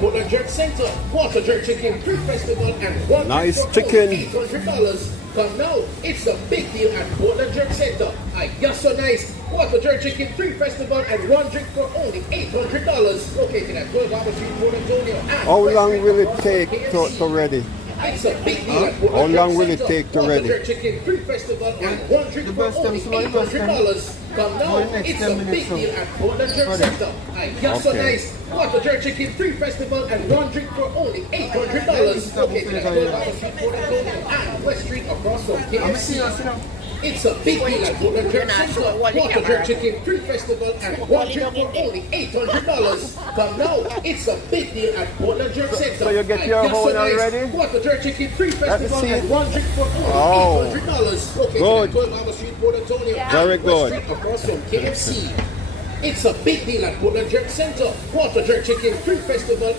Portland Jerk Center. Quarter Jerk Chicken Fruit Festival and one Nice drink for chicken. $800. Come now, it's a big deal at Portland Jerk Center. Yes, so nice. Quarter Jerk Chicken Fruit Festival and one drink for only $800. Located at 12 Albert Street, Port Antonio. And How West long Street will it across take from to KFC. ready? It's a big deal at How Portland long Jerk will it Center. take to Quarter ready? Jerk Chicken Fruit Festival and one drink The for best time, only somebody best time. $800. Come now, For the next it's 10 a big minutes, deal at Portland Jerk Ready. Center. Yes, so Okay. nice. Quarter Jerk Chicken Fruit Festival and one drink for only $800. Located at 12 Albert Street, Port Antonio and West Street across from KFC. It's a big deal at Portland Jerk Center. Quarter Jerk Chicken Fruit Festival and one drink for only $800. Come now, it's a big deal at Portland Jerk Center. So you get your Yes, so whole nice. already? Quarter Jerk Chicken Fruit Let me Festival see and it. one drink for only Oh. $800. Located Good. at 12 Albert Street, Port Antonio. Very and West good. Street across from KFC. It's a big deal at Portland Jerk Center. Quarter Jerk Chicken Fruit Festival